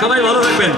সবাই ভালো থাকবেন